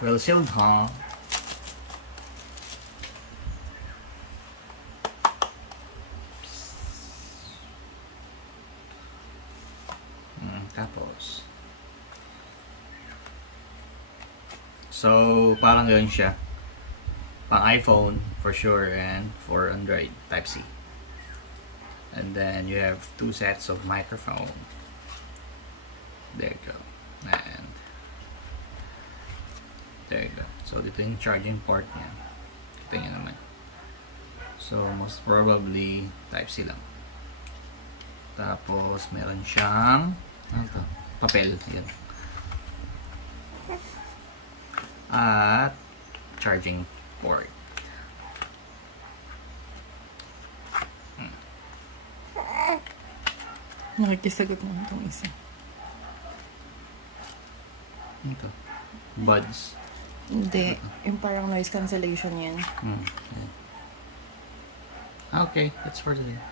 Well sealed, huh? Tapos so parang gano'n siya, pang iPhone for sure and for Android Type-C. And then you have 2 sets of microphone. There you go. And there you go. So dito yung charging port niya. Kita nyo naman. So most probably Type-C lang. Tapos meron siyang ano to? Papel. Yan. At charging port. Nakikisagot na itong isa. Ito. Buds. Hindi. Yung parang noise cancellation yan. Okay, that's for today.